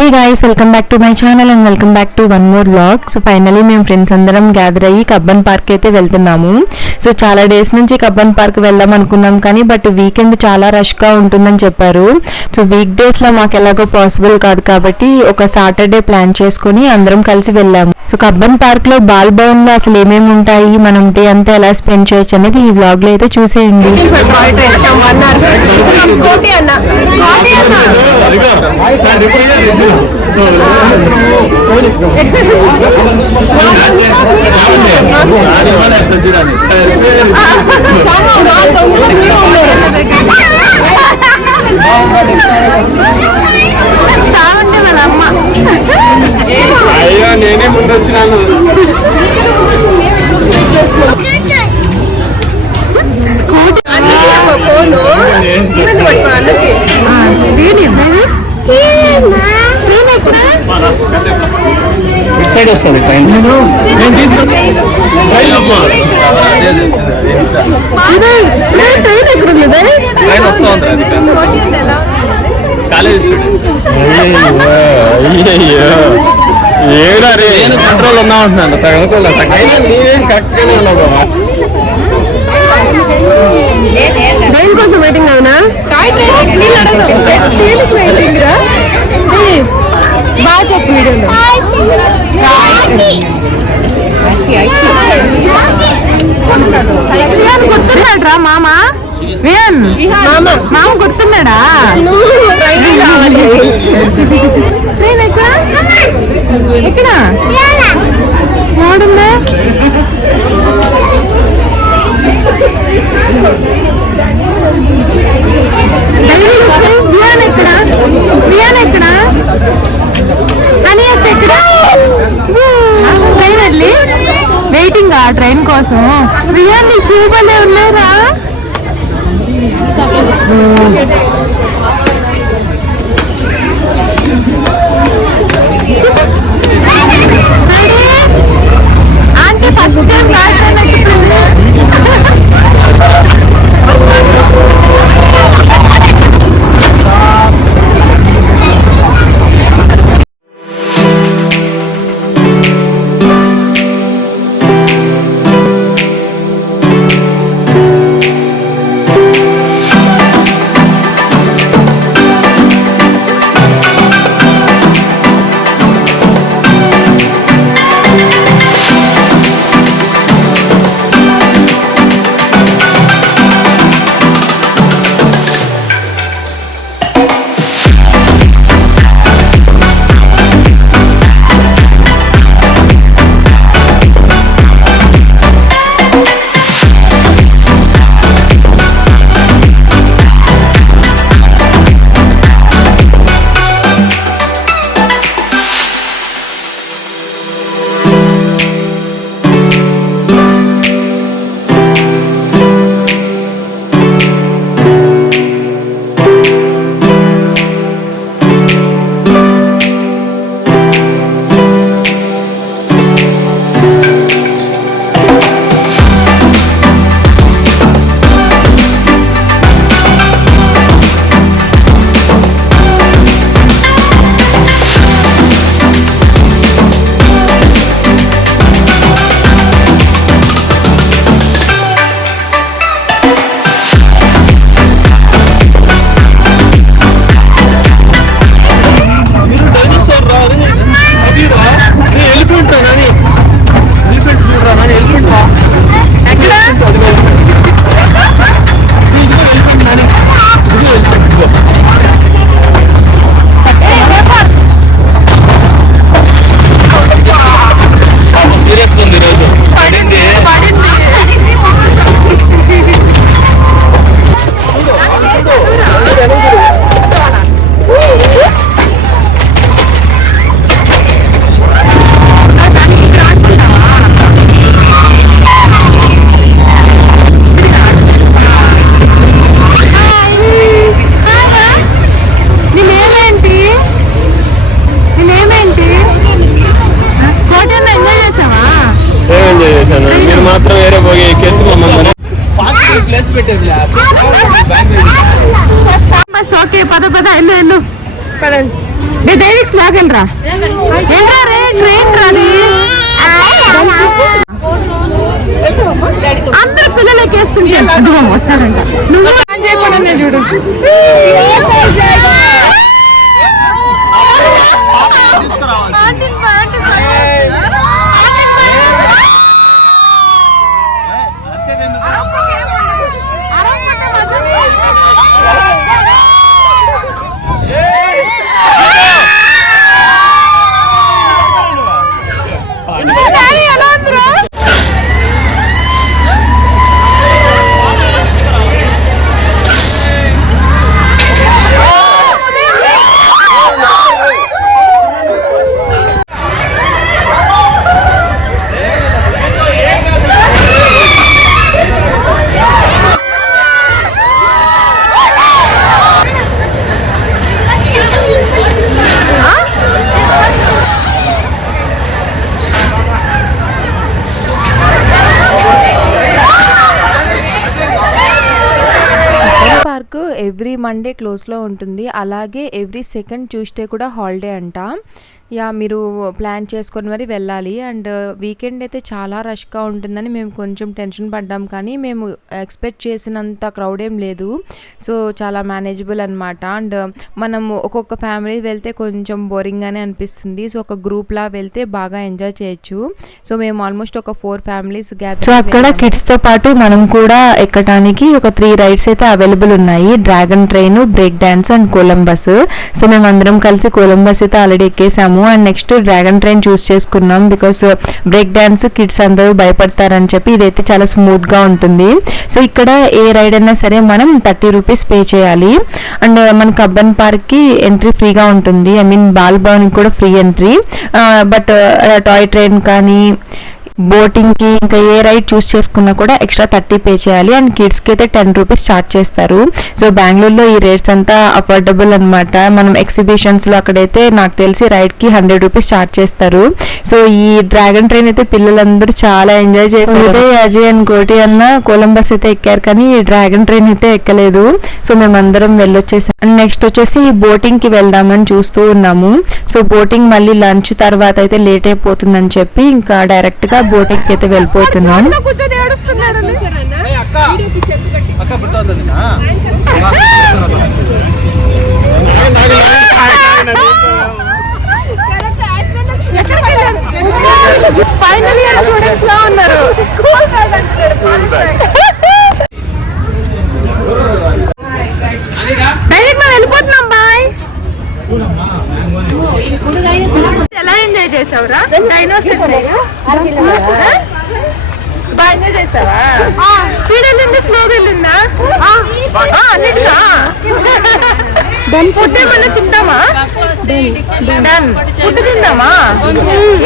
Hey guys, welcome back to my channel and welcome back to one more vlog. So finally మేము friends అందరం gather అయ్యి Cubbon park అయితే వెళ్తున్నాము. So చాలా days నుంచి కబ్బన్ పార్క్ వెళ్దాం అనుకున్నాం కానీ బట్ వీకెండ్ చాలా రష్ గా ఉంటుందని చెప్పారు. సో వీక్ డేస్ లో మాకు ఎలాగో పాసిబుల్ కాదు కాబట్టి ఒక సాటర్డే ప్లాన్ చేసుకుని అందరం కలిసి వెళ్ళాము. సో కబ్బన్ పార్క్ లో బాల్ బౌన్ లో అసలు ఏమేమి ఉంటాయి, మనం డే అంతా ఎలా స్పెండ్ చేయొచ్చు అనేది ఈ వ్లాగ్ లో అయితే చూసేయండి. చావండి వాళ్ళ అమ్మ. అయ్యో నేనే ముందు వచ్చినాను. సైడ్ వస్తుంది ట్రైన్ ఏడా రే నేను కంట్రోల్ ఉన్నా ఉంటున్నాను. నేనేం కరెక్ట్గానే ఉన్నావు. దేనికోసం వెయిటింగ్ అవునా? బాగా చెప్పు వీడియోలో. గుర్తున్నాడా మామ? రియన్ మామ గుర్తున్నాడా? ట్రైన్ ఎక్కడ ఎక్కడ మోడుందా? వియాన్ ఎక్కడ? వియాన్ ఎక్కడ? అని ఎక్కడ? ట్రైన్ వెళ్ళి వెయిటింగ్ ఆ ట్రైన్ కోసం. వియాన్ షూ భలే ఉన్నారా? ఆంటీ ఫస్ట్ టైం ట్రైన్ ఎక్కుతుంది. మీరు మాత్రం వేరే పోయి ఎక్కేసి మమ్మల్ని ప్లేస్ పెట్టేసి ఓకే పద పద ఎల్లు ఎల్లు పదండి. డైరెక్ట్ లాగలరా ట్రైన్ రాని అందరు పిల్లలు ఎక్కేస్తుంటే వస్తాడంట నువ్వు చేయకుండా చూడు పార్క్ ఎవ్రీ మండే క్లోజ్లో ఉంటుంది, అలాగే ఎవ్రీ సెకండ్ ట్యూస్డే కూడా హాలిడే అంట. యా మీరు ప్లాన్ చేసుకొని మరి వెళ్ళాలి. అండ్ వీకెండ్ అయితే చాలా రష్గా ఉంటుందని మేము కొంచెం టెన్షన్ పడ్డాం, కానీ మేము ఎక్స్పెక్ట్ చేసినంత క్రౌడ్ ఏం లేదు. సో చాలా మేనేజబుల్ అనమాట. అండ్ మనం ఒక్కొక్క ఫ్యామిలీ వెళ్తే కొంచెం బోరింగ్గానే అనిపిస్తుంది. సో ఒక గ్రూప్లా వెళ్తే బాగా ఎంజాయ్ చేయొచ్చు. సో మేము ఆల్మోస్ట్ ఒక 4 ఫ్యామిలీస్ గ్యాదర్. సో అక్కడ కిడ్స్తో పాటు మనం కూడా ఎక్కడానికి ఒక 3 రైడ్స్ అయితే అవైలబుల్ ఉన్నాయి. Dragon train, break dance and Columbus. So మేము అందరం కలిసి కొలంబస్ అయితే ఆల్రెడీ ఎక్కేసాము. And next dragon train choose చేసుకున్నాం, బికాస్ బ్రేక్ డాన్స్ కిడ్స్ అందరూ భయపడతారని చెప్పి ఇదైతే చాలా స్మూత్ గా ఉంటుంది. సో ఇక్కడ ఏ రైడ్ అయినా సరే మనం 30 రూపీస్ పే చేయాలి. అండ్ మన కబ్బన్ పార్క్ కి ఎంట్రీ ఫ్రీగా ఉంటుంది. ఐ మీన్ బాల్ భవన్ కూడా free entry. But toy train కానీ బోటింగ్ కి ఇంకా ఏ రైడ్ చూస్ చేసుకున్నా కూడా ఎక్స్ట్రా 30 పే చేయాలి. అండ్ కిడ్స్ కి అయితే 10 రూపీస్ చార్జ్ చేస్తారు. సో బెంగళూరులో ఈ రేట్స్ అంతా అఫోర్డబుల్ అనమాట. మనం ఎగ్జిబిషన్స్ లో అక్కడైతే నాకు తెలిసి రైడ్ కి 100 రూపీస్ చార్జ్ చేస్తారు. సో ఈ డ్రాగన్ ట్రైన్ అయితే పిల్లలందరూ చాలా ఎంజాయ్ చేశారు. అజయ్ అండ్ కోటి అన్న కొలంబస్ అయితే ఎక్కారు, కానీ ఈ డ్రాగన్ ట్రైన్ అయితే ఎక్కలేదు. సో మేమందరం వెళ్ళొచ్చేసాం. అండ్ నెక్స్ట్ వచ్చేసి బోటింగ్ కి వెళ్దామని చూస్తూ ఉన్నాము. సో బోటింగ్ మళ్ళీ లంచ్ తర్వాత అయితే లేట్ అయిపోతుందని చెప్పి ఇంకా డైరెక్ట్ గా బోటింగ్ అయితే వెళ్ళిపోతున్నాం. ఫైనల్ ఇయర్ స్టూడెంట్స్ లా ఉన్నారు. డైరెక్ట్ మనం వెళ్ళిపోతున్నాం. బాయ్. ఎలా ఎంజాయ్ చేసావురా? డైనోసార్ బాగా ఎంజాయ్ చేసావా? స్పీడ్ వెళ్ళిందా స్లోగా వెళ్ళిందా? అన్నిటిగా ఫుడ్ ఏమన్నా తింటామా? డన్. ఫుడ్ తిందామా?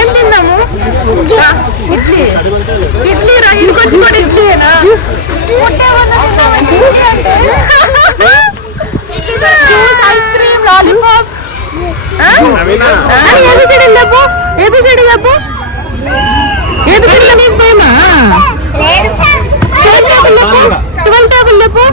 ఏం తిందాము? ఇడ్లీ. ఇడ్లీ రా, ఇంకొచ్చి కూడా ఇడ్లీనా? Ice cream, lollipop. ఏబిసిడి చెప్పు. ఏబిసిడి చెప్పు. ఏబిసిడి నీకు పోయమా? 12 టేబుల్ చెప్పు.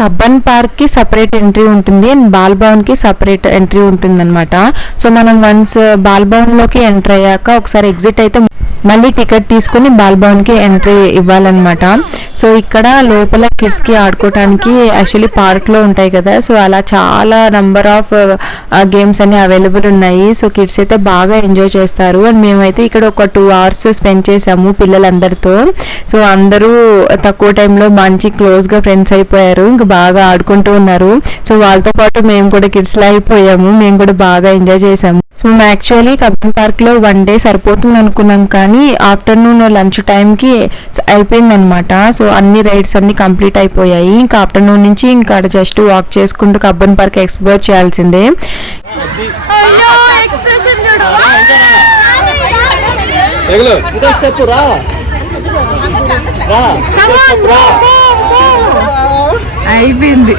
కబ్బన్ పార్క్ కి సపరేట్ ఎంట్రీ ఉంటుంది అండ్ బాల్ భవన్ కి సపరేట్ ఎంట్రీ ఉంటుంది అనమాట. సో మనం వన్స్ బాల్ భవన్ లోకి ఎంటర్ అయ్యాక ఒకసారి ఎగ్జిట్ అయితే మళ్ళీ టికెట్ తీసుకుని బాల్ భవన్ కి ఎంట్రీ ఇవ్వాలన్నమాట. సో ఇక్కడ లోపల కిడ్స్ కి ఆడుకోవడానికి యాక్చువల్లీ పార్క్ లో ఉంటాయి కదా, సో అలా చాలా నంబర్ ఆఫ్ గేమ్స్ అన్ని అవైలబుల్ ఉన్నాయి. సో కిడ్స్ అయితే బాగా ఎంజాయ్ చేస్తారు. అండ్ మేమైతే ఇక్కడ ఒక 2 hours స్పెండ్ చేసాము పిల్లలందరితో. సో అందరూ తక్కువ టైంలో మంచి క్లోజ్ గా ఫ్రెండ్స్ అయిపోయారు, ఇంకా బాగా ఆడుకుంటూ ఉన్నారు. సో వాళ్ళతో పాటు మేము కూడా కిడ్స్ లా అయిపోయాము, మేము కూడా బాగా ఎంజాయ్ చేసాము. సో మేము యాక్చువల్లీ కబ్బన్ పార్క్ లో 1 day సరిపోతుంది అనుకున్నాం, కానీ ఆఫ్టర్నూన్ లంచ్ టైంకి అయిపోయిందనమాట. సో అన్ని రైడ్స్ అన్ని కంప్లీట్ అయిపోయాయి. ఇంకా ఆఫ్టర్నూన్ నుంచి ఇంకా జస్ట్ వాక్ చేసుకుంటూ కబ్బన్ పార్క్ ఎక్స్ప్లోర్ చేయాల్సిందే. అయిపోయింది.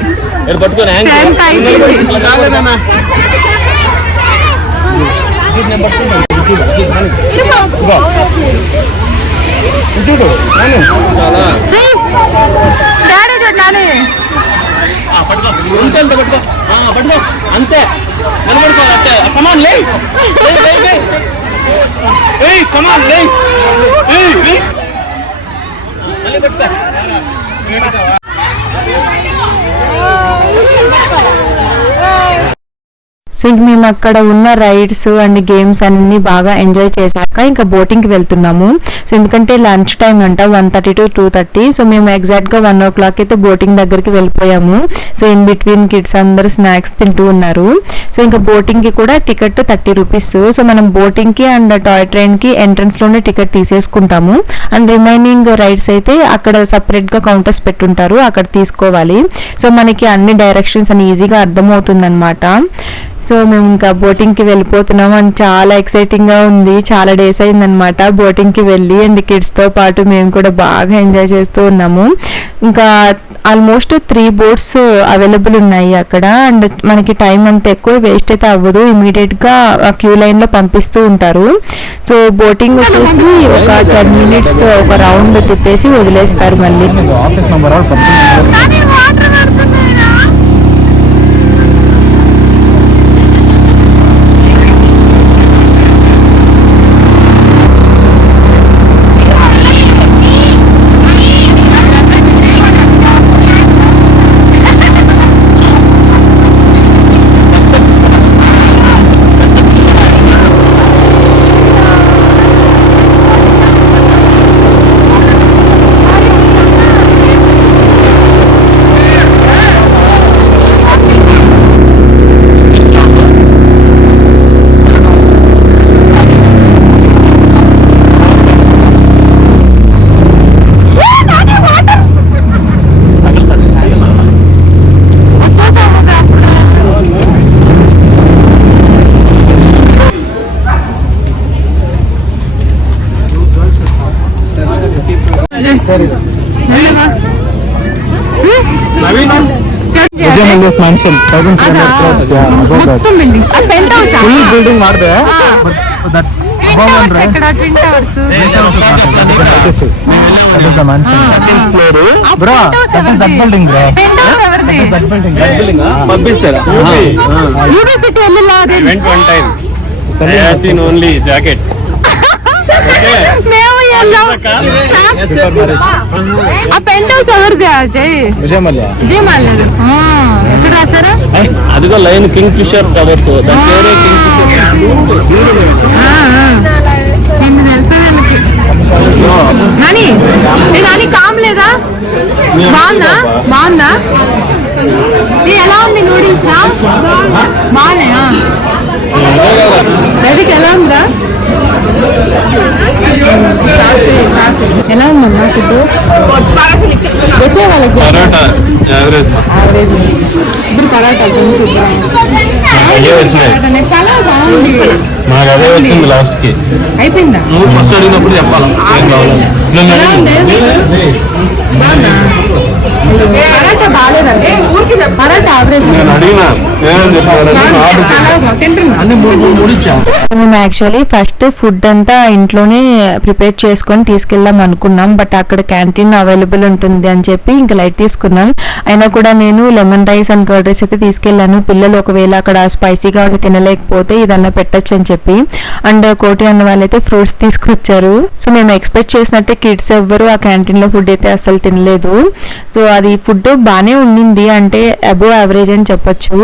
అంతే కమాన్ లే కమాన్ లే సో ఇంక మేము అక్కడ ఉన్న రైడ్స్ అండ్ గేమ్స్ అన్ని బాగా ఎంజాయ్ చేశాక ఇంకా బోటింగ్కి వెళ్తున్నాము. సో ఎందుకంటే లంచ్ టైం అంట 1:30 to 2:30. సో మేము ఎగ్జాక్ట్గా 1 o'clock అయితే బోటింగ్ దగ్గరికి వెళ్ళిపోయాము. సో ఇన్ బిట్వీన్ కిడ్స్ అందరు స్నాక్స్ తింటూ ఉన్నారు. సో ఇంకా బోటింగ్కి కూడా టికెట్ 30 rupees. సో మనం బోటింగ్కి అండ్ టాయ్ ట్రైన్కి ఎంట్రన్స్లోనే టికెట్ తీసేసుకుంటాము. అండ్ రిమైనింగ్ రైడ్స్ అయితే అక్కడ సపరేట్గా కౌంటర్స్ పెట్టుంటారు, అక్కడ తీసుకోవాలి. సో మనకి అన్ని డైరెక్షన్స్ అని ఈజీగా అర్థమవుతుందన్నమాట. సో మేము ఇంకా బోటింగ్కి వెళ్ళిపోతున్నాం అండ్ చాలా ఎక్సైటింగ్గా ఉంది. చాలా డేస్ అయిందనమాట బోటింగ్కి వెళ్ళి, అండ్ కిడ్స్తో పాటు మేము కూడా బాగా ఎంజాయ్ చేస్తూ ఉన్నాము. ఇంకా ఆల్మోస్ట్ 3 boats అవైలబుల్ ఉన్నాయి అక్కడ. అండ్ మనకి టైం అంత ఎక్కువ వేస్ట్ అయితే అవ్వదు, ఇమీడియట్గా క్యూ లైన్లో పంపిస్తూ ఉంటారు. సో బోటింగ్ వచ్చేసి ఒక 10 minutes ఒక రౌండ్ తిప్పేసి వదిలేస్తారు మళ్ళీ. మొత్తం బిల్డింగ్ పెంట్ హౌస్ బిల్డింగ్ ಮಾಡಿದೆ ట్విన్ టవర్స్ పంపిస్తారా యూనివర్సిటీ ఓన్లీ జాకెట్ మేము ఆ పెంట్ హౌస్ ఎవరిది అజయ్? విజయ్ మల్య. ఎక్కడ రాశారు? అదిగో లైన్ కింగ్ ఫిషర్ టవర్స్, దాని పేరే కింగ్ ఫిషర్. నిన్ను తెలుసా వీళ్ళకి? నాని కామ్లేదా? బాగుందా? ఎలా ఉంది నూడిల్స్ రా? బాగున్నాయా? రవికి ఎలా ఉందా? ఎలా ఉందమ్మా ఫుడ్? వచ్చే వాళ్ళకి యావరేజ్ ఇద్దరు పరాటా చాలా బాగుంది. మాకు అదే వచ్చింది లాస్ట్ కి. అయిపోయిందా? నువ్వు ఫస్ట్ అడిగినప్పుడు చెప్పాలా ఏం కావాలి. పరాటా బాగాలేదండి, పరాటా యావరేజ్. నేను అడిగినా ఏమని చెప్పారు? మేము యాక్చువల్లీ ఫస్ట్ ఫుడ్ అంతా ఇంట్లోనే ప్రిపేర్ చేసుకొని తీసుకెళ్దాం అనుకున్నాం, బట్ అక్కడ క్యాంటీన్ అవైలబుల్ ఉంటుంది అని చెప్పి ఇంకా లైట్ తీసుకున్నాం. అయినా కూడా నేను lemon rice and curd rice అయితే తీసుకెళ్లాను. పిల్లలు ఒకవేళ అక్కడ స్పైసీగా ఉండి తినలేకపోతే ఇదన్నా పెట్టచ్చు అని చెప్పి. అండ్ కోటి అన్న వాళ్ళైతే ఫ్రూట్స్ తీసుకొచ్చారు. సో మేము ఎక్స్పెక్ట్ చేసినట్టే కిడ్స్ ఎవ్వరు ఆ క్యాంటీన్ లో ఫుడ్ అయితే అసలు తినలేదు. సో అది ఫుడ్ బాగానే ఉండింది, అంటే అబోవ్ యావరేజ్ అని చెప్పొచ్చు.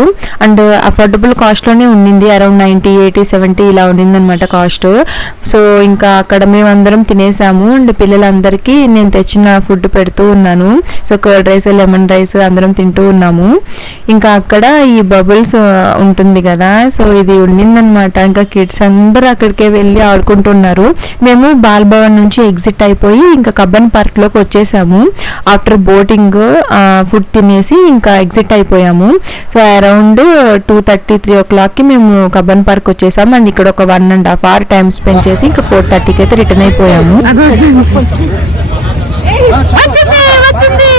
అండ్ అఫోర్డబుల్ కాస్ట్ లోనే ఉండింది, అరౌండ్ 90, 80, 70 ఇలా ఉండింది అనమాట కాస్ట్. సో ఇంకా అక్కడ మేమందరం తినేసాము. అండ్ పిల్లలందరికీ నేను తెచ్చిన ఫుడ్ పెడుతూ ఉన్నాను. So curd rice, lemon rice అందరం తింటూ ఉన్నాము. ఇంకా అక్కడ ఈ బబుల్స్ ఉంటుంది కదా, సో ఇది ఉండిందనమాట. ఇంకా కిడ్స్ అందరూ అక్కడికే వెళ్ళి ఆడుకుంటున్నారు. మేము బాల్ భవన్ నుంచి ఎగ్జిట్ అయిపోయి ఇంకా కబ్బన్ పార్క్ లోకి వచ్చేసాము. ఆఫ్టర్ బోటింగ్ ఫుడ్ తినేసి ఇంకా ఎగ్జిట్ అయిపోయాము. సో అరౌండ్ 2:30, 3 o'clock మేము కబ్బన్ పార్క్ వచ్చేసాము. అండ్ ఇక్కడ ఒక 1.5 hour టైం స్పెండ్ చేసి ఇంకా 4:30కి అయితే రిటర్న్ అయిపోయాము. వచ్చింది వచ్చింది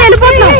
వెళ్ళిపోతున్నాం.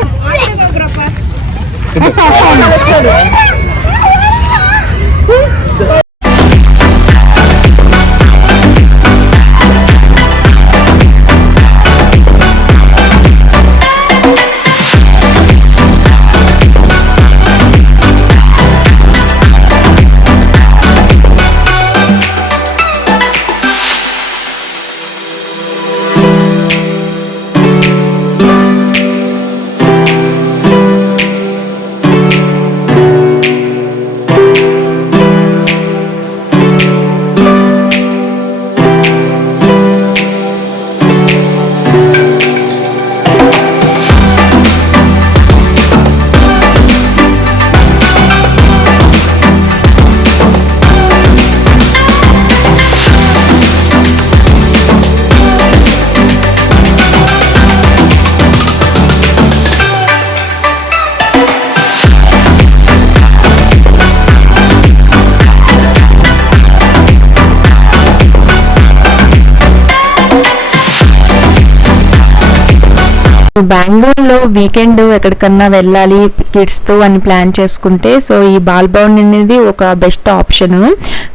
బెంగళూరులో వీకెండ్ ఎక్కడికన్నా వెళ్ళాలి కిడ్స్ తో అని ప్లాన్ చేసుకుంటే సో ఈ బాల్ భవన్ అనేది ఒక బెస్ట్ ఆప్షన్.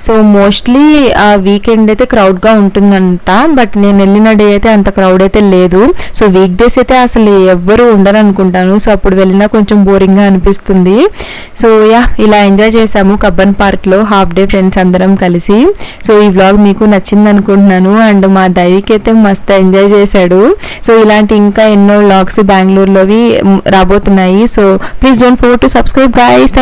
సో మోస్ట్లీ ఆ వీకెండ్ అయితే క్రౌడ్ గా ఉంటుందంట, బట్ నేను వెళ్ళిన డే అయితే అంత క్రౌడ్ అయితే లేదు. సో వీక్ డేస్ అయితే అసలు ఎవ్వరు ఉండరు అనుకుంటాను. సో అప్పుడు వెళ్ళినా కొంచెం బోరింగ్ గా అనిపిస్తుంది. సో ఇలా ఎంజాయ్ చేసాము కబ్బన్ పార్క్ లో హాఫ్ డే ఫ్రెండ్స్ అందరం కలిసి. సో ఈ వ్లాగ్ మీకు నచ్చింది అనుకుంటున్నాను. అండ్ మా దైవికి అయితే మస్తు ఎంజాయ్ చేశాడు. సో ఇలాంటి ఇంకా ఎన్నో వ్లాగ్స్ బెంగళూరులోవి రాబోతున్నాయి. So please don't forget to subscribe guys.